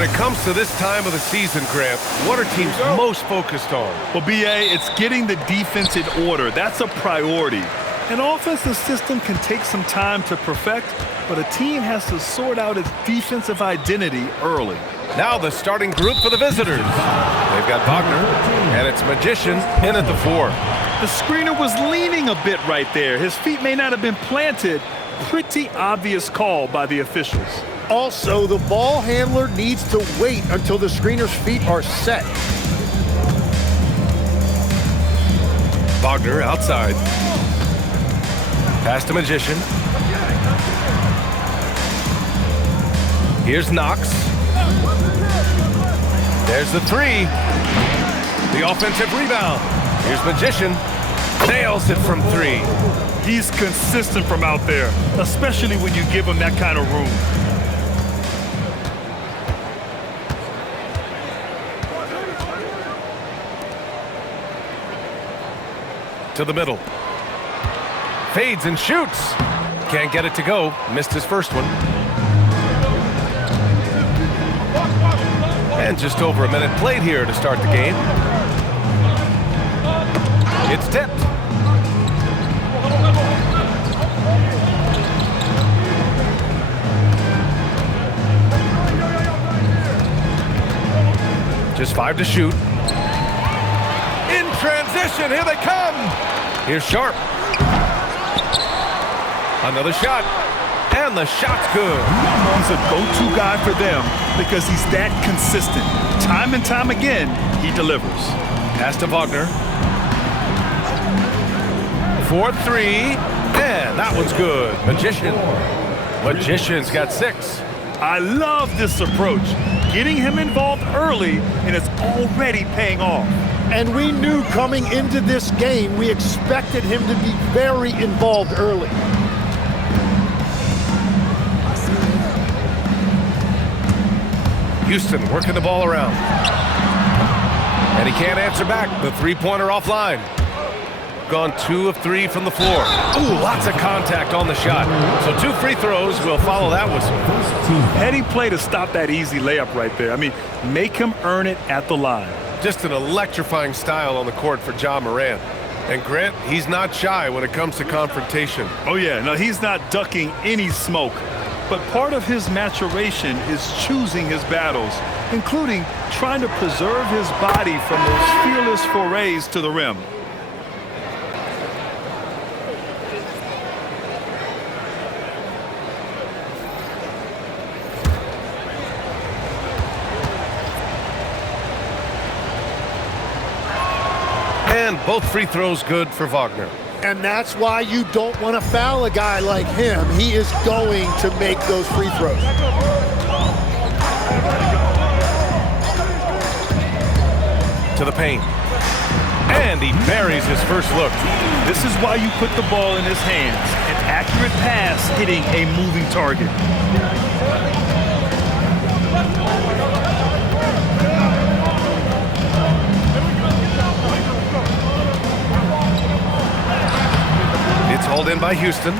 When it comes to this time of the season, Grant, what are teams most focused on? Well, B.A., it's getting the defense in order. That's a priority. An offensive system can take some time to perfect, but a team has to sort out its defensive identity early. Now the starting group for the visitors. They've got Wagner, and it's Magician in at the 4. The screener was leaning a bit right there. His feet may not have been planted. Pretty obvious call by the officials. Also, the ball handler needs to wait until the screener's feet are set. Wagner outside. Pass to Magician. Here's Knox. There's the 3. The offensive rebound. Here's Magician. Nails it from 3. He's consistent from out there, especially when you give him that kind of room. To the middle. Fades and shoots. Can't get it to go. Missed his first one. And just over a minute played here to start the game. It's tipped. Just 5 to shoot. In transition, here they come. Here's Sharp. Another shot. And the shot's good. He's a go-to guy for them because he's that consistent. Time and time again, he delivers. Pass to Wagner. 4-3. And that one's good. Magician's got 6. I love this approach. Getting him involved early, and it's already paying off. And we knew coming into this game, we expected him to be very involved early. Houston working the ball around. And he can't answer back. The three-pointer offline. Gone 2 of 3 from the floor. Ooh, lots of contact on the shot. So 2 free throws will follow that whistle. Heady play to stop that easy layup right there. I mean, make him earn it at the line. Just an electrifying style on the court for Ja Morant. And Grant, he's not shy when it comes to confrontation. Oh yeah, no, he's not ducking any smoke. But part of his maturation is choosing his battles, including trying to preserve his body from those fearless forays to the rim. And both free throws good for Wagner. And that's why you don't want to foul a guy like him. He is going to make those free throws. To the paint. And he buries his first look. This is why you put the ball in his hands. An accurate pass hitting a moving target. Hauled in by Houston.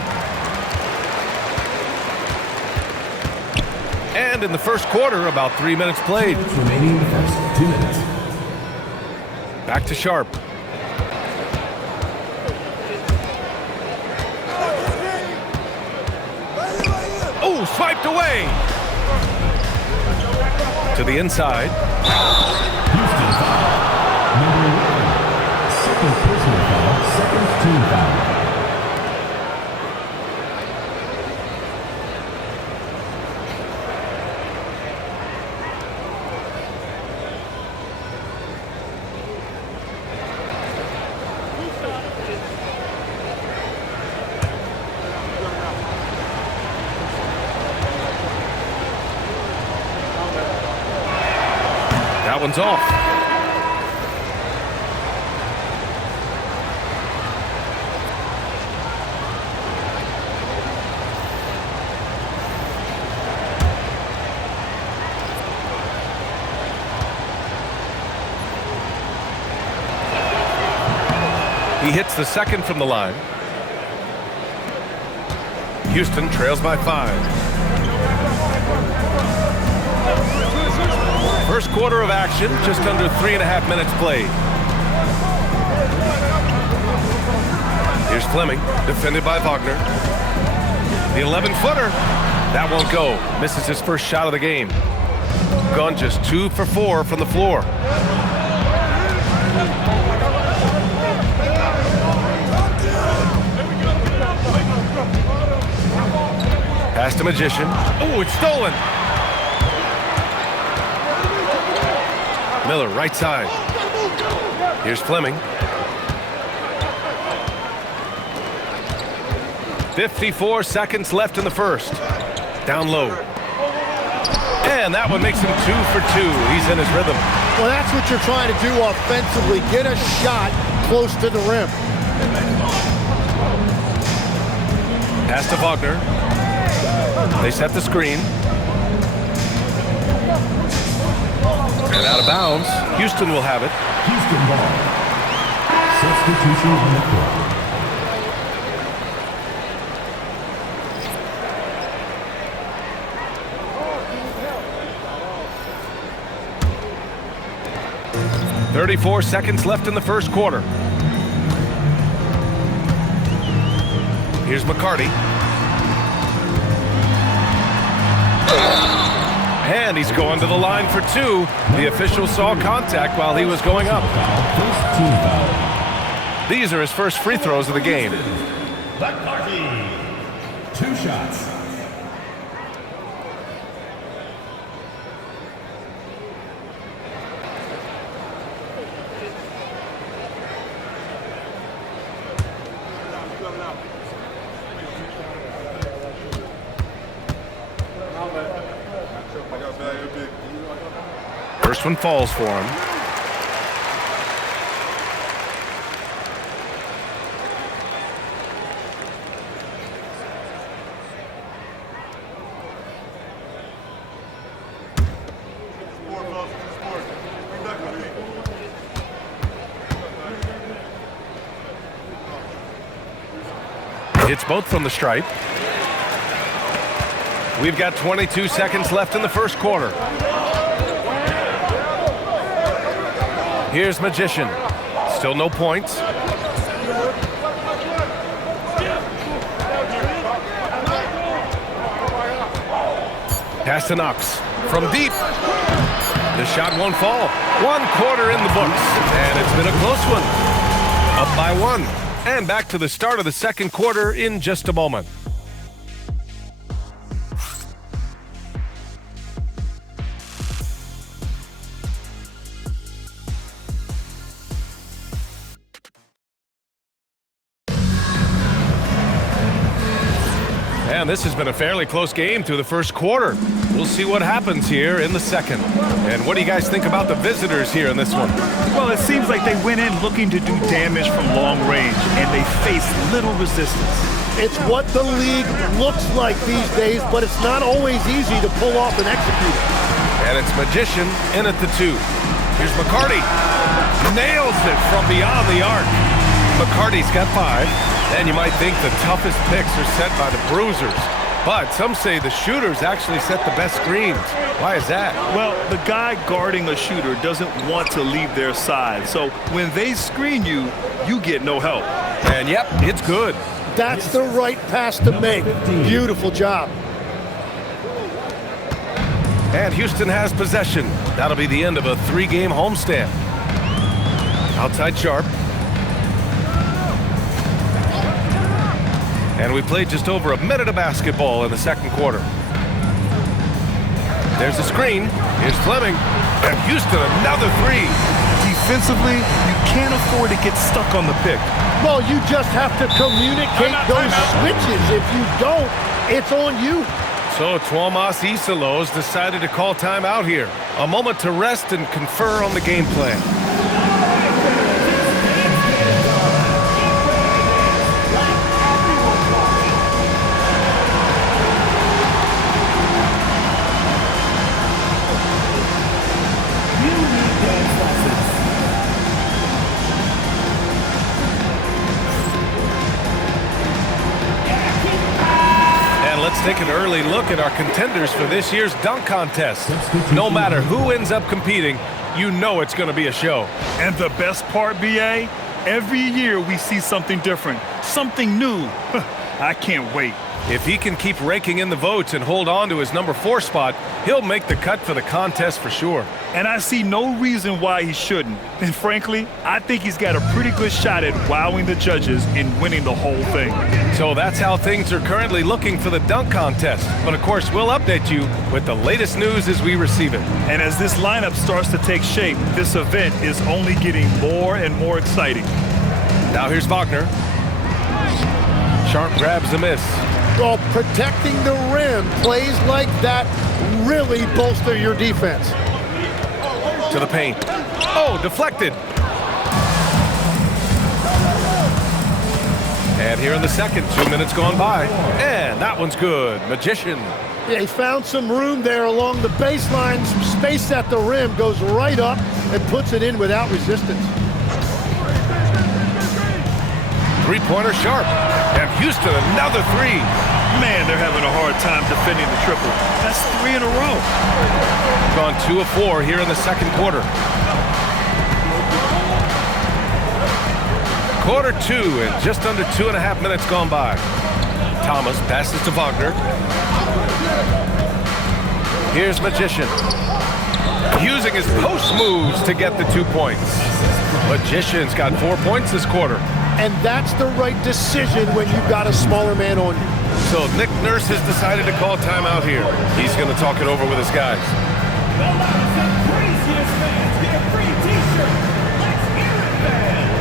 And in the first quarter, about 3 minutes played. Remaining in the first 2 minutes. Back to Sharp. Oh, swiped away. To the inside. Houston foul. Number 11. Second personal foul. Second team foul. That one's off. He hits the second from the line. Houston trails by 5. First quarter of action, just under 3.5 minutes played. Here's Fleming, defended by Wagner. The 11-footer, that won't go. Misses his first shot of the game. Gone just 2 for 4 from the floor. Pass to Magician. Oh, it's stolen. Miller, right side. Here's Fleming. 54 seconds left in the first. Down low. And that one makes him 2 for 2. He's in his rhythm. Well, that's what you're trying to do offensively. Get a shot close to the rim. Pass to Wagner. They set the screen. And out of bounds. Houston will have it. Houston ball. Substitution on the court. .34 seconds left in the first quarter. Here's McCarty. And he's going to the line for 2. The official saw contact while he was going up. First team foul. These are his first free throws of the game. McCarty. 2 shots. First one falls for him. Hits both from the stripe. We've got 22 seconds left in the first quarter. Here's Magician. Still no points. Pass to Knox. From deep. The shot won't fall. 1 quarter in the books. And it's been a close one. Up by 1. And back to the start of the second quarter in just a moment. And this has been a fairly close game through the first quarter. We'll see what happens here in the second. And what do you guys think about the visitors here in this one? Well, it seems like they went in looking to do damage from long range, and they faced little resistance. It's what the league looks like these days, but it's not always easy to pull off and execute. And it's Magician in at the 2. Here's McCarty. Nails it from beyond the arc. McCarty's got 5. And you might think the toughest picks are set by the bruisers. But some say the shooters actually set the best screens. Why is that? Well, the guy guarding a shooter doesn't want to leave their side. So when they screen you, you get no help. And yep, it's good. That's the right pass to make. Beautiful job. And Houston has possession. That'll be the end of a 3-game homestand. Outside Sharp. And we played just over a minute of basketball in the second quarter. There's a screen. Here's Fleming. And Houston, another 3. Defensively, you can't afford to get stuck on the pick. Well, you just have to communicate those switches. If you don't, it's on you. So Tuomas Isalos decided to call timeout here. A moment to rest and confer on the game plan. Let's take an early finally look at our contenders for this year's dunk contest. No matter who ends up competing, you know it's going to be a show. And the best part, B.A., every year we see something different, something new. I can't wait. If he can keep raking in the votes and hold on to his number 4 spot, he'll make the cut for the contest for sure. And I see no reason why he shouldn't. And frankly, I think he's got a pretty good shot at wowing the judges and winning the whole thing. So that's how things are currently looking for the dunk contest. But of course, we'll update you with the latest news as we receive it. And as this lineup starts to take shape, this event is only getting more and more exciting. Now here's Wagner. Sharp grabs the miss. Well, protecting the rim, plays like that really bolster your defense. To the paint. Oh, deflected. And here in the second, 2 minutes gone by. And that one's good. Magician. Yeah, he found some room there along the baseline, some space at the rim, goes right up and puts it in without resistance. Three-pointer Sharp. And Houston, another 3. Man, they're having a hard time defending the triple. That's 3 in a row. Gone 2 of 4 here in the second quarter. Quarter 2 and just under 2.5 minutes gone by. Thomas passes to Wagner. Here's Magician. Using his post moves to get the 2 points. Magician's got 4 points this quarter. And that's the right decision when you've got a smaller man on you. So Nick Nurse has decided to call timeout here. He's going to talk it over with his guys. Craziest fans get a free t-shirt. Let's hear it, fans.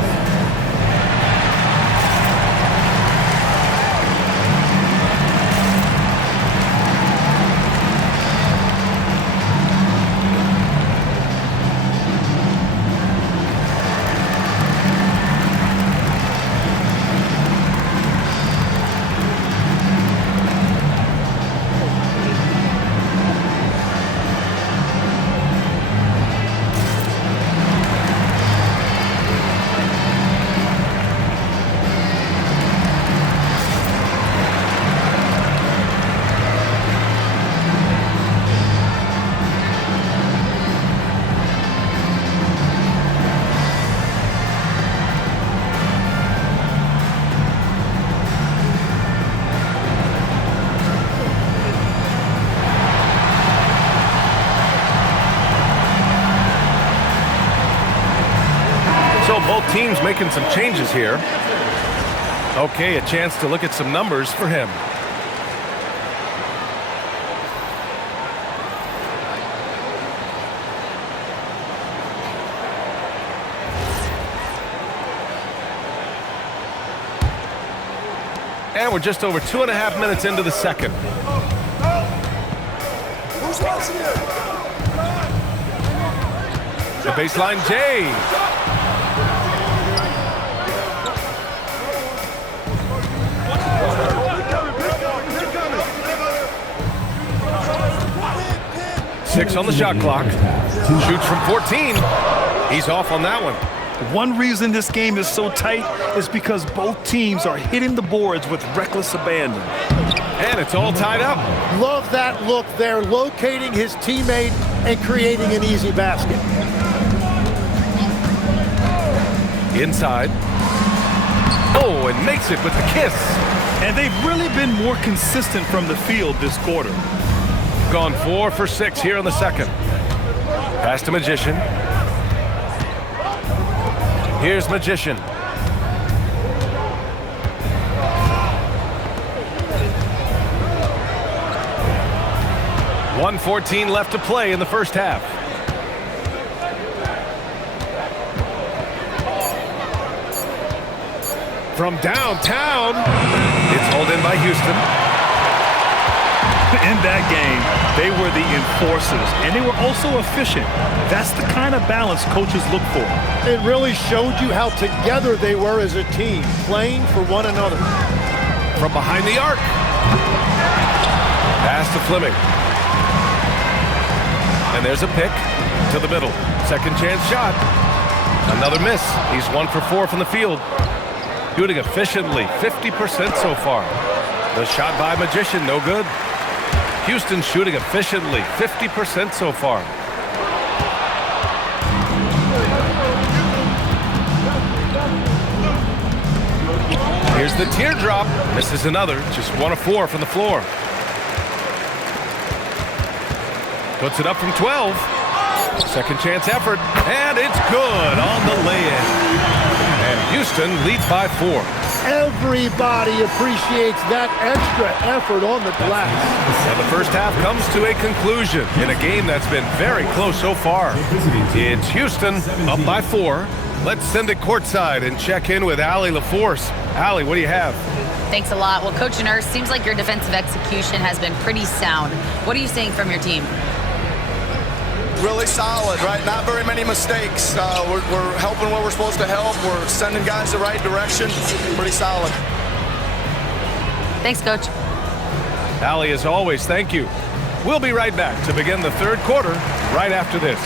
So both teams making some changes here. Okay, a chance to look at some numbers for him. And we're just over 2.5 minutes into the second. Who's watching it? The baseline, Jay. Six on the shot clock. Shoots from 14. He's off on that one. One reason this game is so tight is because both teams are hitting the boards with reckless abandon. And it's all tied up. Love that look there, locating his teammate and creating an easy basket. Inside. Oh, and makes it with the kiss. And they've really been more consistent from the field this quarter. Gone 4 for 6 here in the second. Pass to Magician. Here's Magician. .114 left to play in the first half. From downtown, it's hauled in by Houston. In that game, they were the enforcers, and they were also efficient. That's the kind of balance coaches look for. It really showed you how together they were as a team, playing for one another. From behind the arc. Pass to Fleming. And there's a pick to the middle. Second chance shot. Another miss. He's 1 for 4 from the field. Shooting efficiently, 50% so far. The shot by Magician, no good. Houston shooting efficiently, 50% so far. Here's the teardrop. Misses another. Just 1 of 4 from the floor. Puts it up from 12. Second chance effort. And it's good on the lay-in. And Houston leads by 4. Everybody appreciates that extra effort on the glass. And the first half comes to a conclusion in a game that's been very close so far. It's Houston up by 4. Let's send it courtside and check in with Allie LaForce. Allie, what do you have? Thanks a lot. Well, Coach Nurse, seems like your defensive execution has been pretty sound. What are you seeing from your team? Really solid, right? Not very many mistakes. We're helping where we're supposed to help. We're sending guys the right direction. Pretty solid. Thanks, Coach. Allie, as always, thank you. We'll be right back to begin the third quarter right after this.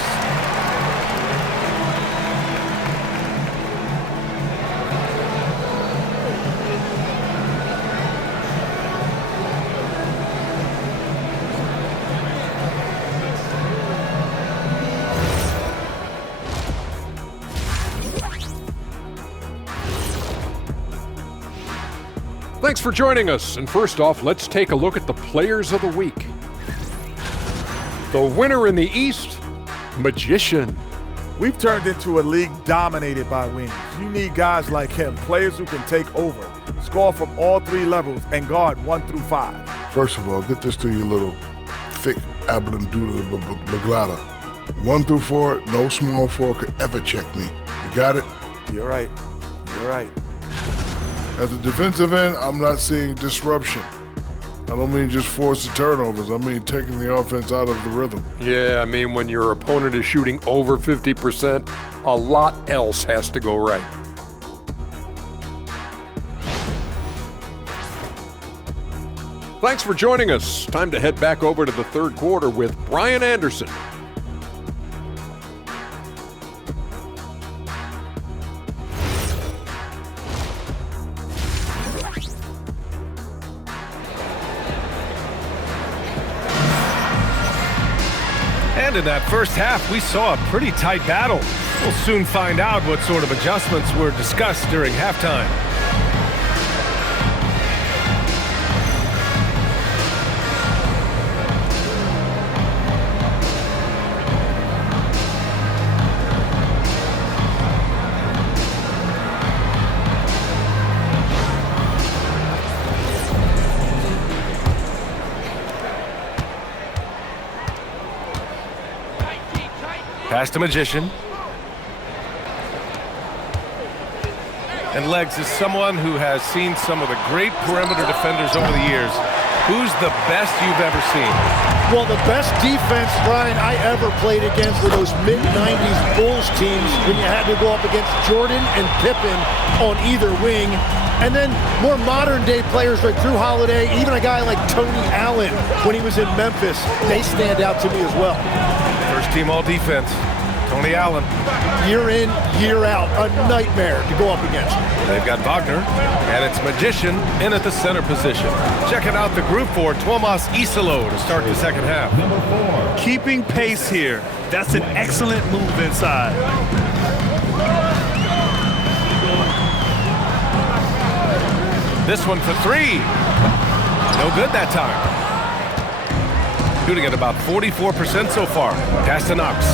Thanks for joining us. And first off, let's take a look at the players of the week. The winner in the East, Magician. We've turned into a league dominated by wings. You need guys like him, players who can take over, score from all 3 levels, and guard 1 through 5. First of all, get this to you little thick Abraham Doodle Baglata. 1 through 4, no small 4 could ever check me. You got it? You're right. You're right. At the defensive end, I'm not seeing disruption. I don't mean just force the turnovers. I mean taking the offense out of the rhythm. Yeah, I mean when your opponent is shooting over 50%, a lot else has to go right. Thanks for joining us. Time to head back over to the third quarter with Brian Anderson. And in that first half, we saw a pretty tight battle. We'll soon find out what sort of adjustments were discussed during halftime. Pass to Magician. And Legs is someone who has seen some of the great perimeter defenders over the years. Who's the best you've ever seen? Well, the best defense, Brian, I ever played against were those mid-90s Bulls teams when you had to go up against Jordan and Pippen on either wing. And then more modern-day players like Drew Holiday, even a guy like Tony Allen when he was in Memphis, they stand out to me as well. First team all-defense, Tony Allen. Year in, year out, a nightmare to go up against. They've got Wagner, and it's Magician in at the center position. Checking out the group for Tomas Isalo to start the second half. Number 4. Keeping pace here. That's an excellent move inside. This one for 3. No good that time. Shooting at about 44% so far. Pass to Knox.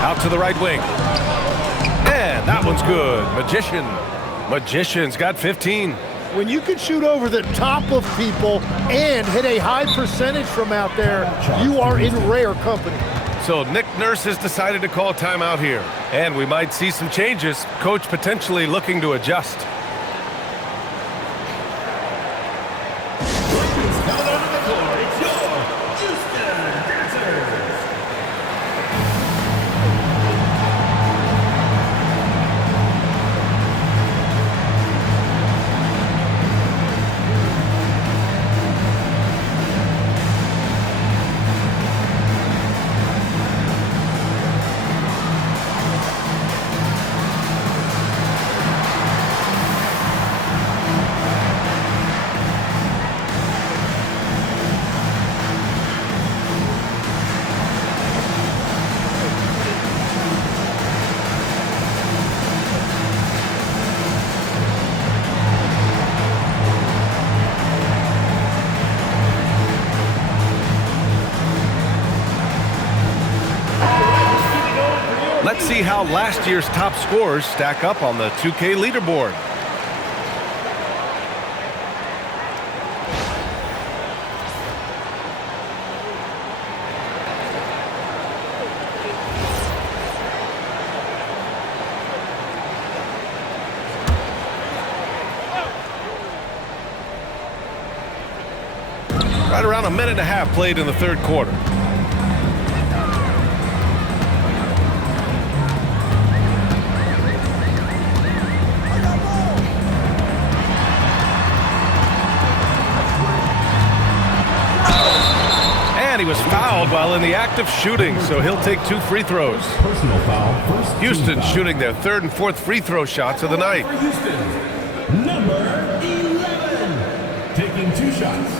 Out to the right wing. And that one's good. Magician's got 15. When you can shoot over the top of people and hit a high percentage from out there, you are in rare company. So Nick Nurse has decided to call timeout here. And we might see some changes. Coach potentially looking to adjust. Let's see how last year's top scorers stack up on the 2K leaderboard. Right around a minute and a half played in the third quarter. And he was fouled while in the act of shooting, so he'll take 2 free throws. Personal foul. First team Houston foul. shooting their 3rd and 4th free throw shots of the night. For Houston, number 11, taking 2 shots.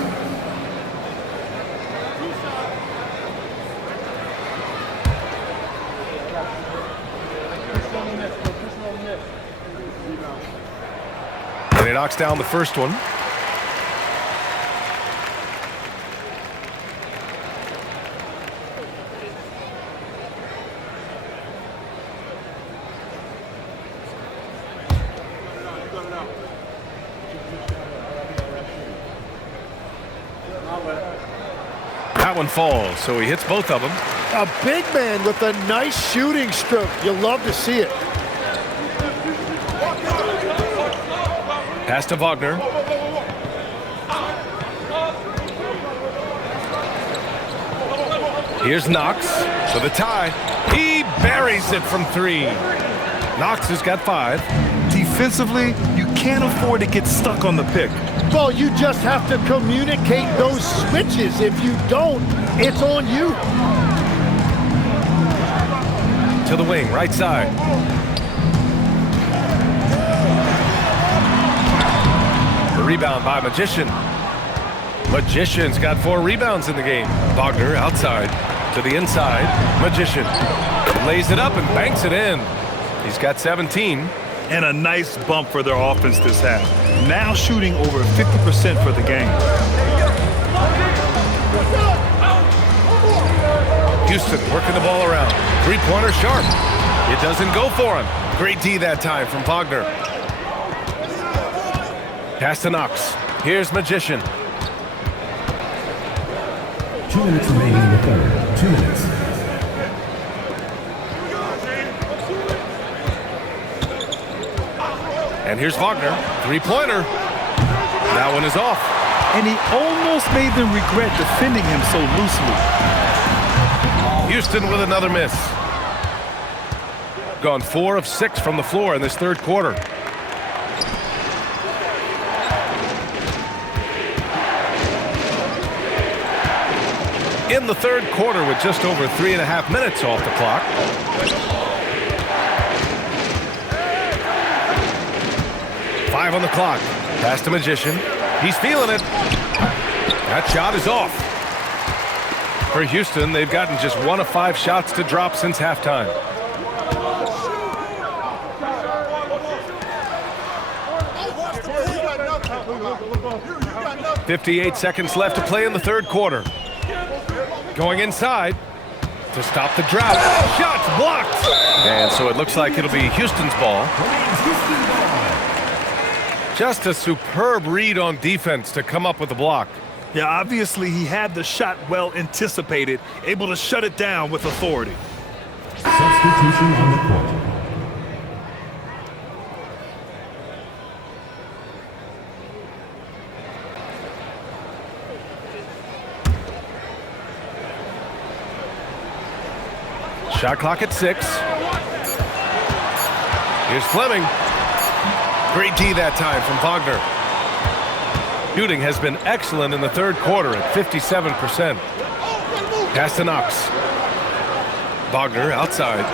And he knocks down the first one. That one falls, so he hits both of them. A big man with a nice shooting stroke. You love to see it. Pass to Wagner. Here's Knox for the tie. He buries it from 3. Knox has got 5. Defensively, you can't afford to get stuck on the pick. Well, you just have to communicate those switches. If you don't, it's on you. To the wing, right side. The rebound by Magician. Magician's got 4 rebounds in the game. Wagner outside to the inside. Magician lays it up and banks it in. He's got 17. And a nice bump for their offense this half. Now shooting over 50% for the game. Houston working the ball around. 3-pointer sharp. It doesn't go for him. Great D that time from Wagner. Pass to Knox. Here's Magician. 2 minutes remaining in the third. 2 minutes. And here's Wagner. 3-pointer. That one is off. And he almost made them regret defending him so loosely. Houston with another miss. Gone 4 of 6 from the floor in this third quarter. In the third quarter with just over 3.5 minutes off the clock. Five on the clock. Pass to Magician. He's feeling it. That shot is off. For Houston, they've gotten just 1 of 5 shots to drop since halftime. 58 seconds left to play in the third quarter. Going inside to stop the drought. Shots blocked. And so it looks like it'll be Houston's ball. Just a superb read on defense to come up with the block. Yeah, obviously he had the shot well anticipated, able to shut it down with authority. Substitution on the court. Shot clock at 6. Here's Fleming. Great D that time from Wagner. Shooting has been excellent in the third quarter at 57%. Pass to Knox. Wagner outside.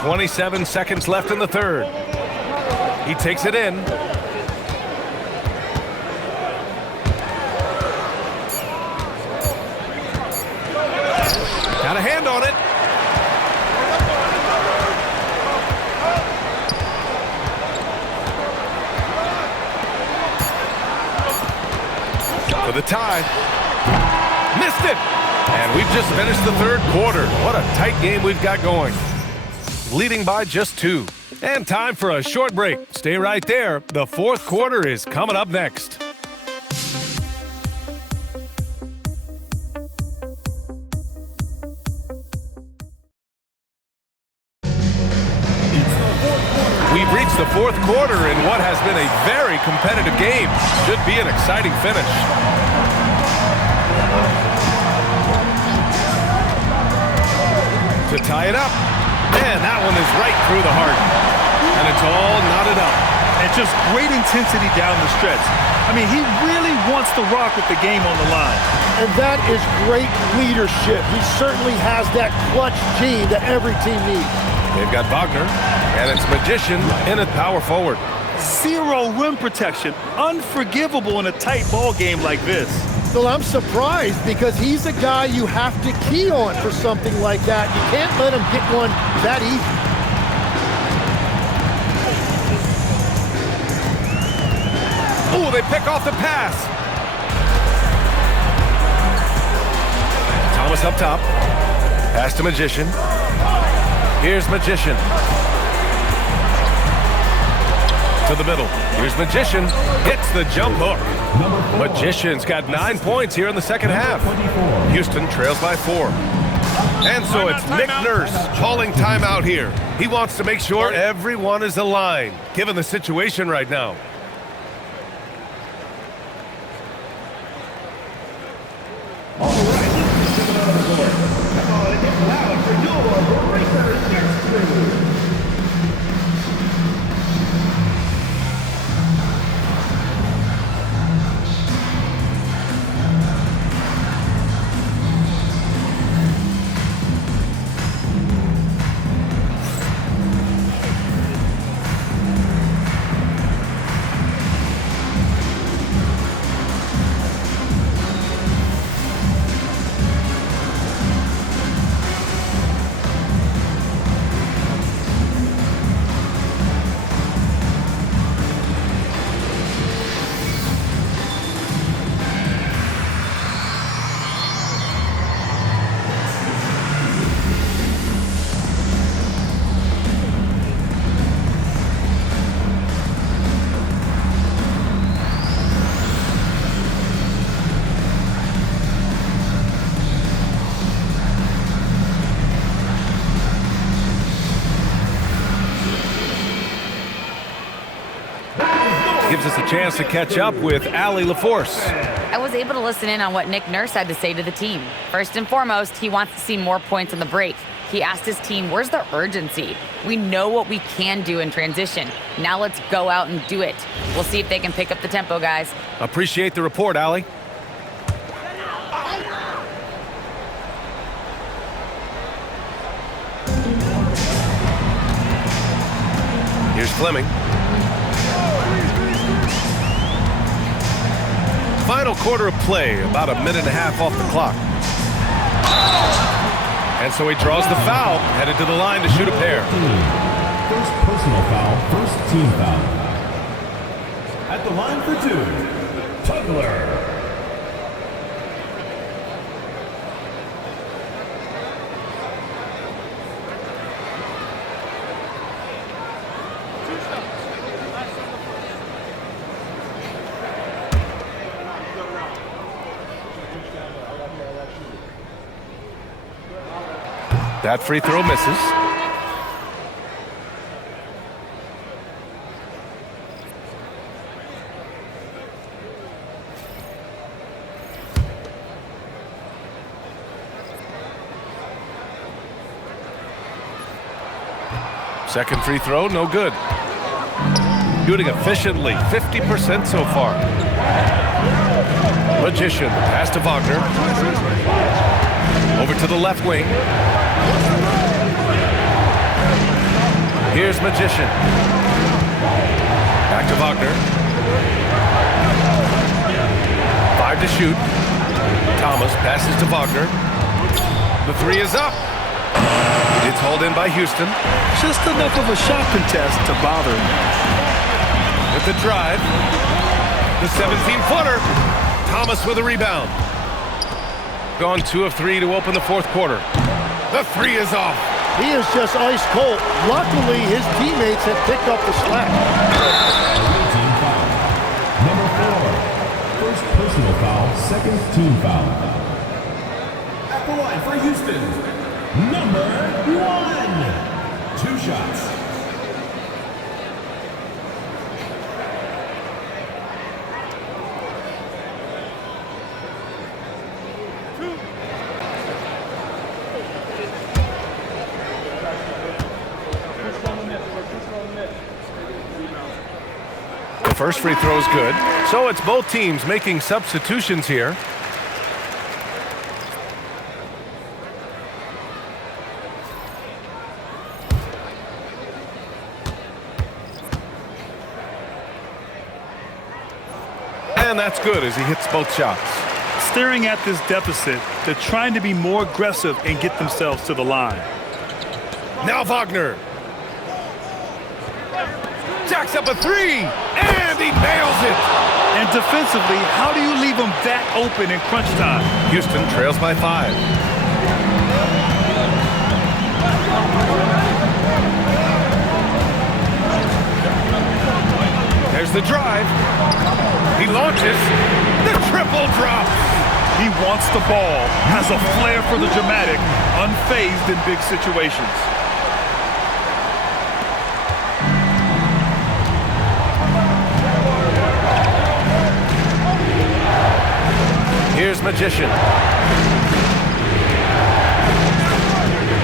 27 seconds left in the third. He takes it in. Got a hand on it. For the tie. Missed it. And we've just finished the third quarter. What a tight game we've got going. Leading by just 2. And time for a short break. Stay right there. The fourth quarter is coming up next. We've reached the fourth quarter in what has been a very competitive game. Should be an exciting finish. To tie it up. Man, that one is right through the heart. And it's all knotted up. And just great intensity down the stretch. I mean, he really wants to rock with the game on the line. And that is great leadership. He certainly has that clutch gene that every team needs. They've got Wagner, and it's Magician in at power forward. Zero rim protection. Unforgivable in a tight ball game like this. Well, I'm surprised because he's a guy you have to key on for something like that. You can't let him get one that easy. Oh, they pick off the pass. Thomas up top. Pass to Magician. Here's Magician. To the middle. Here's Magician. Hits the jump hook. Magician's got 9 points here in the second half. Houston trails by 4. And so it's Nick Nurse calling timeout here. He wants to make sure everyone is aligned, given the situation right now. Gives us a chance to catch up with Allie LaForce. I was able to listen in on what Nick Nurse had to say to the team. First and foremost, he wants to see more points on the break. He asked his team, where's the urgency? We know what we can do in transition. Now let's go out and do it. We'll see if they can pick up the tempo, guys. Appreciate the report, Allie. Here's Fleming. Final quarter of play, about a minute and a half off the clock. And so he draws the foul, headed to the line to shoot a pair. First personal foul, first team foul. At the line for 2, Tugler. That free throw misses. Second free throw, no good. Shooting efficiently, 50% so far. Magician, pass to Wagner. Over to the left wing. Here's Magician. Back to Wagner. 5 to shoot. Thomas passes to Wagner. The 3 is up. It's hauled in by Houston. Just enough of a shot contest to bother him. With the drive. The 17-footer. Thomas with a rebound. Gone 2 of 3 to open the fourth quarter. The three is off. He is just ice cold. Luckily, his teammates have picked up the slack. Team foul. Number 4. First personal foul, second team foul. At the line for Houston, number 1. 2 shots. The first free throw is good. So it's both teams making substitutions here. And that's good as he hits both shots. Staring at this deficit, they're trying to be more aggressive and get themselves to the line. Now Wagner. Jacks up a three, and he nails it. And defensively, how do you leave them that open in crunch time? Houston trails by 5. There's the drive. He launches. The triple drop. He wants the ball, has a flair for the dramatic, unfazed in big situations. Here's Magician.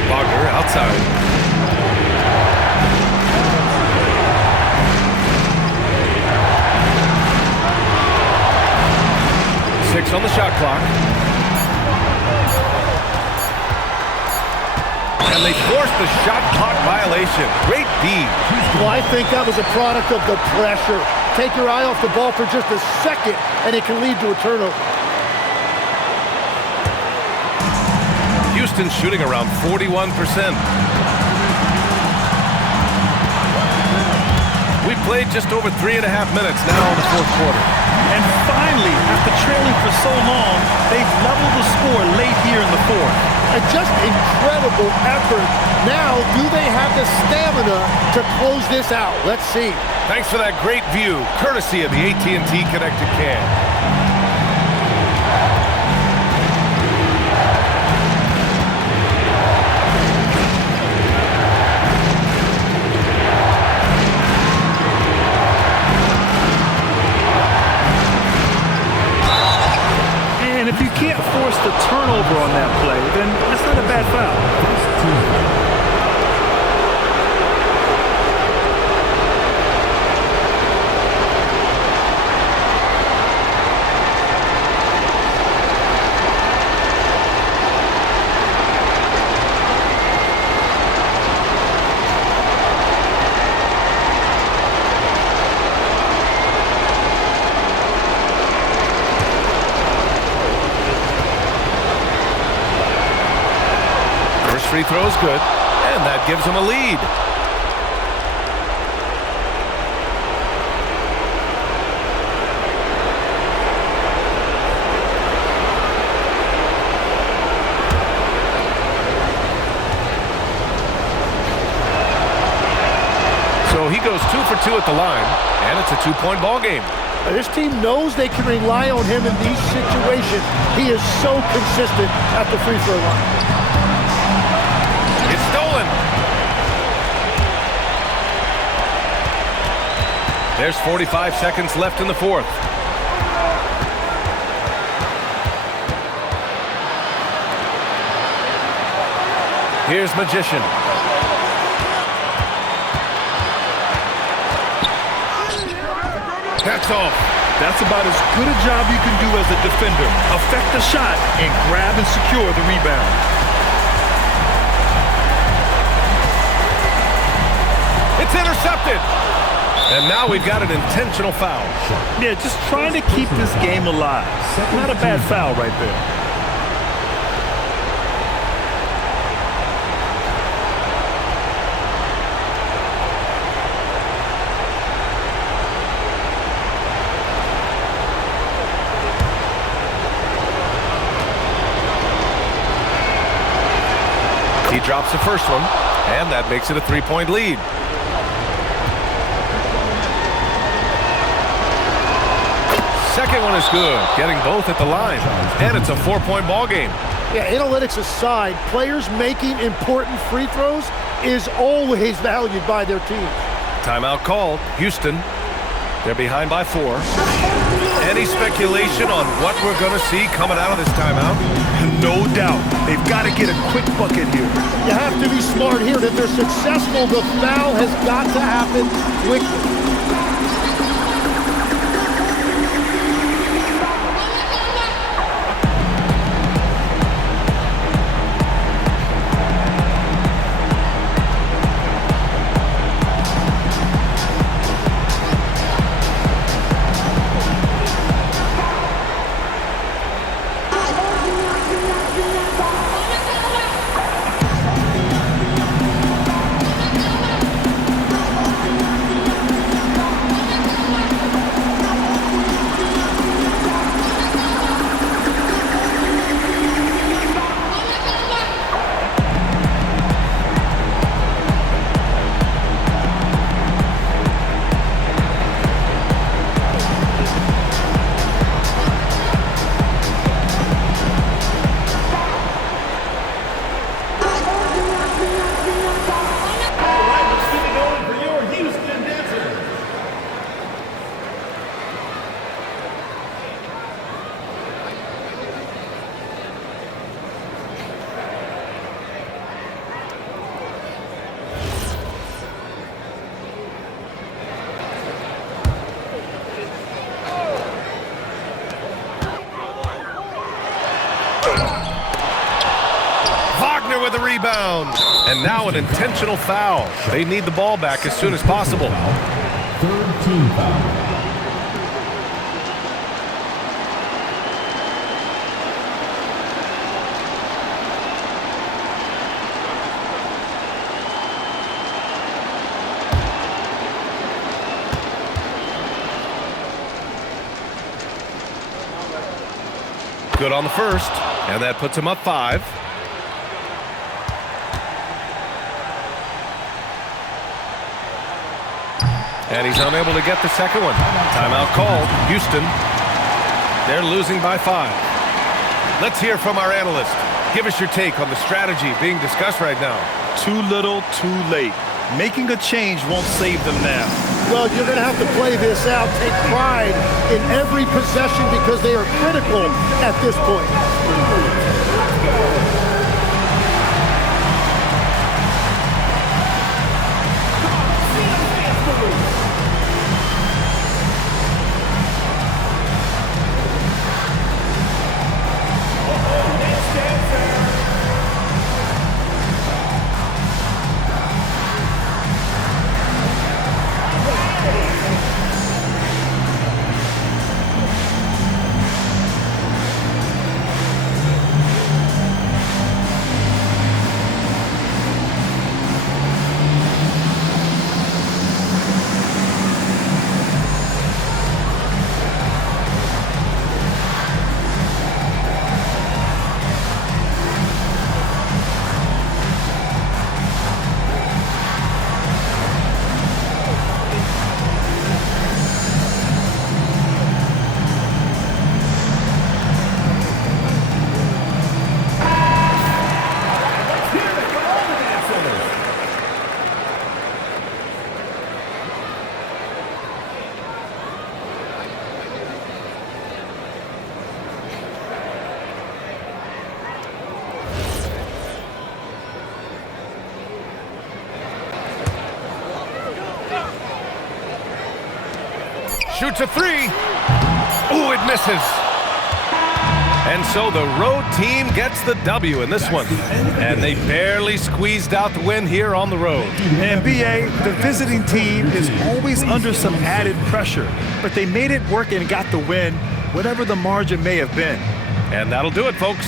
Wagner outside. Six on the shot clock. And they forced the shot clock violation. Great D. Well, I think that was a product of the pressure. Take your eye off the ball for just a second, and it can lead to a turnover. Houston's shooting around 41%. We've played just over 3.5 minutes now in the fourth quarter. And finally, after trailing for so long, they've leveled the score late here in the fourth. And just incredible effort. Now, do they have the stamina to close this out? Let's see. Thanks for that great view, courtesy of the AT&T Connected Cam. And if you can't force the turnover on that play, then that's not a bad foul. Free throw is good, and that gives him a lead. So he goes 2 for 2 at the line, and it's a 2-point ball game. This team knows they can rely on him in these situations. He is so consistent at the free throw line. It's stolen. There's 45 seconds left in the fourth. Here's Magician. That's off. That's about as good a job you can do as a defender. Affect the shot and grab and secure the rebound. It's intercepted. And now we've got an intentional foul. Yeah, just trying to keep this game alive. Not a bad foul right there. He drops the first one, and that makes it a 3-point lead. Second one is good, getting both at the line, and it's a 4-point ball game. Yeah, analytics aside, players making important free throws is always valued by their teams. Timeout called. Houston, they're behind by 4. Any speculation on what we're going to see coming out of this timeout? No doubt. They've got to get a quick bucket here. You have to be smart here. If they're successful, the foul has got to happen quickly. With a rebound, and now an intentional foul. They need the ball back as soon as possible. Third team foul. Good on the first, and that puts him up 5. And he's unable to get the second one. Timeout called. Houston, they're losing by 5. Let's hear from our analyst. Give us your take on the strategy being discussed right now. Too little, too late. Making a change won't save them now. Well, you're going to have to play this out. Take pride in every possession because they are critical at this point. Shoots a 3. Ooh, it misses. And so the road team gets the W in this one. And they barely squeezed out the win here on the road. And B.A., the visiting team is always under some added pressure. But they made it work and got the win, whatever the margin may have been. And that'll do it, folks.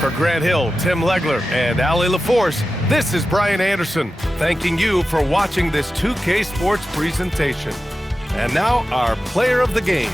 For Grant Hill, Tim Legler, and Ali LaForce, this is Brian Anderson, thanking you for watching this 2K Sports presentation. And now, our player of the game.